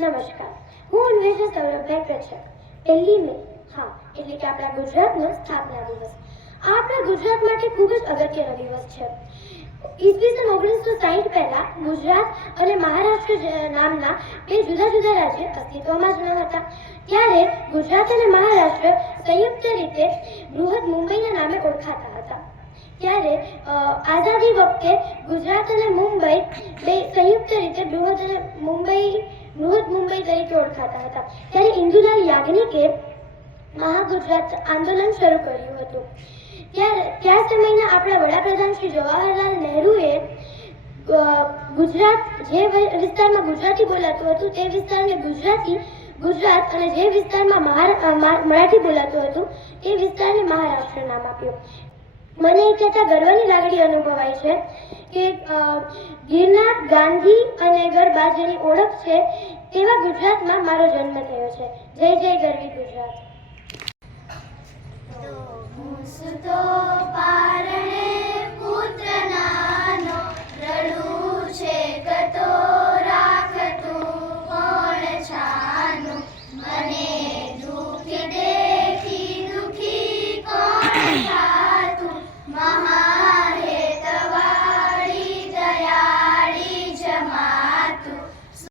નમસ્કાર, હું અન્વેષા સૌરભભાઈ પ્રચક. 1 મે, હા, એટલે કે આપણા ગુજરાતનો સ્થાપના દિવસ. આ આપણા ગુજરાત માટે ખૂબ જ અગત્યનો દિવસ છે. ઈસવીસન 1960 પહેલા ગુજરાત અને મહારાષ્ટ્ર નામના બે જુદા જુદા રાજ્ય અસ્તિત્વમાં જ ન હતા. ત્યારે ગુજરાત અને મહારાષ્ટ્ર સંયુક્ત રીતે બૃહદ મુંબઈના નામે ઓળખાતા હતા. ત્યારે આઝાદી વખતે ગુજરાત અને મુંબઈ બે સંયુક્ત રીતે બૃહદ મુંબઈ તરીકે ઓળખાતા હતા. ત્યારે ઇન્દુલાલ યાજ્ઞિકે મહાગુજરાત આંદોલન શરૂ કર્યું હતું. ત્યાં સમયના આપણા વડાપ્રધાન શ્રી જવાહરલાલ નહેરુએ ગુજરાત, જે વિસ્તારમાં ગુજરાતી બોલાતું હતું તે વિસ્તારને ગુજરાત અને જે વિસ્તારમાં મરાઠી બોલાતું હતું તે વિસ્તારને મહારાષ્ટ્ર નામ આપ્યું. મને એક કહેતા ગર્વની લાગણી અનુભવાય છે કે ગિરનાર, ગાંધી અને ગરબા જેની ઓળખ છે તેવા ગુજરાતમાં મારો જન્મ થયો છે. જય જય ગરવી ગુજરાત.